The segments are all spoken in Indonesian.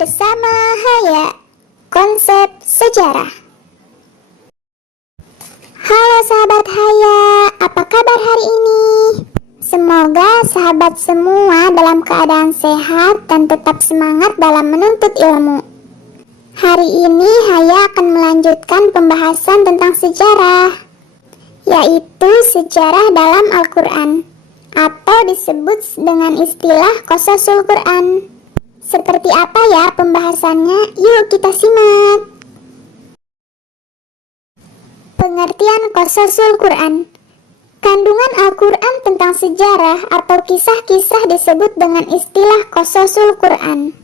bersama Haya, konsep sejarah. Halo sahabat Haya, apa kabar hari ini? Semoga sahabat semua dalam keadaan sehat dan tetap semangat dalam menuntut ilmu. Hari ini Haya akan melanjutkan pembahasan tentang sejarah, yaitu sejarah dalam Al-Quran, atau disebut dengan istilah Qososul Quran. Seperti apa ya pembahasannya? Yuk kita simak. Pengertian Qososul Quran. Kandungan Al-Quran tentang sejarah atau kisah-kisah disebut dengan istilah Qososul Quran.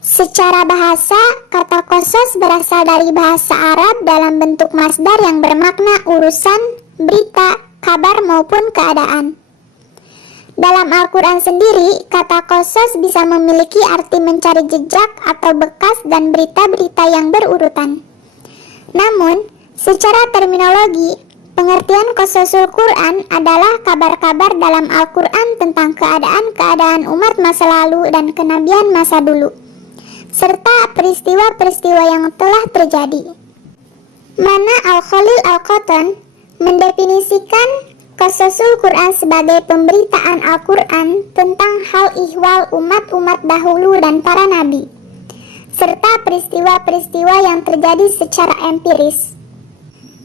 Secara bahasa, kata qosos berasal dari bahasa Arab dalam bentuk masdar yang bermakna urusan, berita, kabar maupun keadaan. Dalam Al-Quran sendiri, kata qosos bisa memiliki arti mencari jejak atau bekas dan berita-berita yang berurutan. Namun, secara terminologi, pengertian Qososul Quran adalah kabar-kabar dalam Al-Quran tentang keadaan-keadaan umat masa lalu dan kenabian masa dulu, serta peristiwa-peristiwa yang telah terjadi. Mana Al-Khalil Al-Qatan mendefinisikan Qososul Quran sebagai pemberitaan Al-Quran tentang hal ihwal umat-umat dahulu dan para nabi, serta peristiwa-peristiwa yang terjadi secara empiris.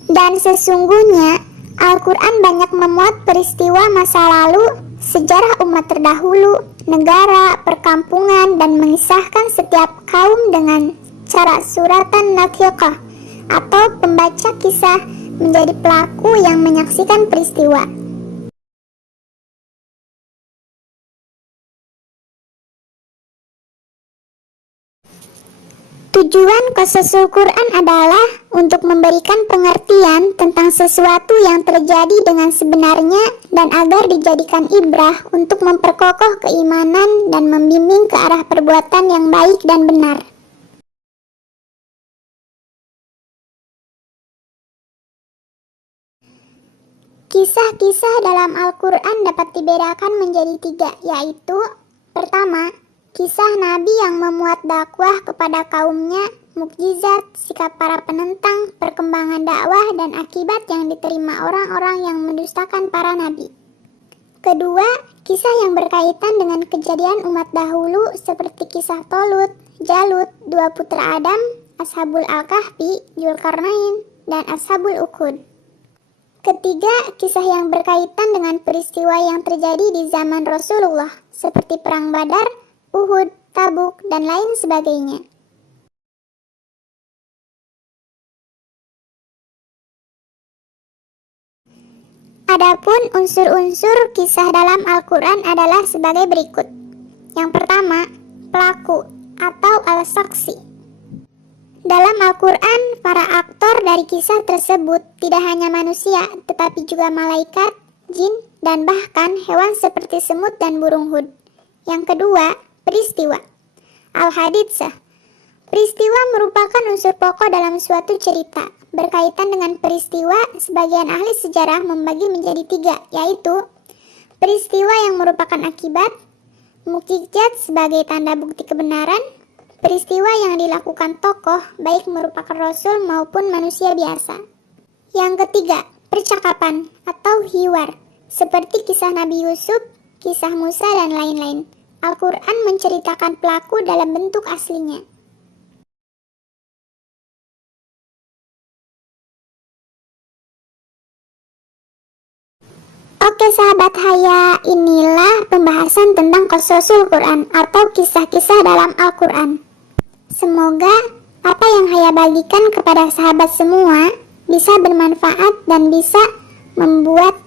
Dan sesungguhnya, Al-Quran banyak memuat peristiwa masa lalu, sejarah umat terdahulu, negara, perkampungan, dan mengisahkan setiap kaum dengan cara suratan naqiqah, atau pembaca kisah menjadi pelaku yang menyaksikan peristiwa. Tujuan Qososul Quran adalah untuk memberikan pengertian tentang sesuatu yang terjadi dengan sebenarnya dan agar dijadikan ibrah untuk memperkokoh keimanan dan membimbing ke arah perbuatan yang baik dan benar. Kisah-kisah dalam Al-Quran dapat dibedakan menjadi 3, yaitu: pertama, kisah Nabi yang memuat dakwah kepada kaumnya, mukjizat, sikap para penentang, perkembangan dakwah, dan akibat yang diterima orang-orang yang mendustakan para Nabi. Kedua, kisah yang berkaitan dengan kejadian umat dahulu seperti kisah Tolut, Jalut, 2 putra Adam, Ashabul Al-Kahfi, Dzulkarnain, dan Ashabul Ukhud. Ketiga, kisah yang berkaitan dengan peristiwa yang terjadi di zaman Rasulullah, seperti Perang Badar, Uhud, Tabuk, dan lain sebagainya. Adapun unsur-unsur kisah dalam Al-Quran adalah sebagai berikut. Yang pertama, pelaku atau al-saksi. Dalam Al-Quran, para aktor dari kisah tersebut tidak hanya manusia, tetapi juga malaikat, jin, dan bahkan hewan seperti semut dan burung hud. Yang kedua, peristiwa. Al-Haditsah. Peristiwa merupakan unsur pokok dalam suatu cerita. Berkaitan dengan peristiwa, sebagian ahli sejarah membagi menjadi 3, yaitu peristiwa yang merupakan akibat, mukjizat sebagai tanda bukti kebenaran, peristiwa yang dilakukan tokoh, baik merupakan rasul maupun manusia biasa. Yang ketiga, percakapan atau hiwar, seperti kisah Nabi Yusuf, kisah Musa, dan lain-lain. Al-Quran menceritakan pelaku dalam bentuk aslinya. Oke sahabat Haya, inilah pembahasan tentang Qososul Quran atau kisah-kisah dalam Al-Quran. Semoga apa yang Haya bagikan kepada sahabat semua bisa bermanfaat dan bisa membuat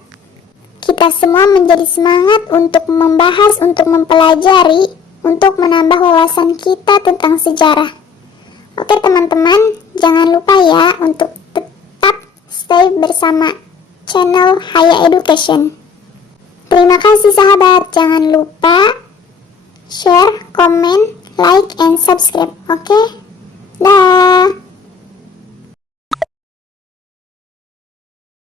kita semua menjadi semangat untuk membahas, untuk mempelajari, untuk menambah wawasan kita tentang sejarah. Oke teman-teman, jangan lupa ya untuk tetap stay bersama channel Haya Education. Terima kasih sahabat, jangan lupa share, komen, like, and subscribe. Oke? Dah.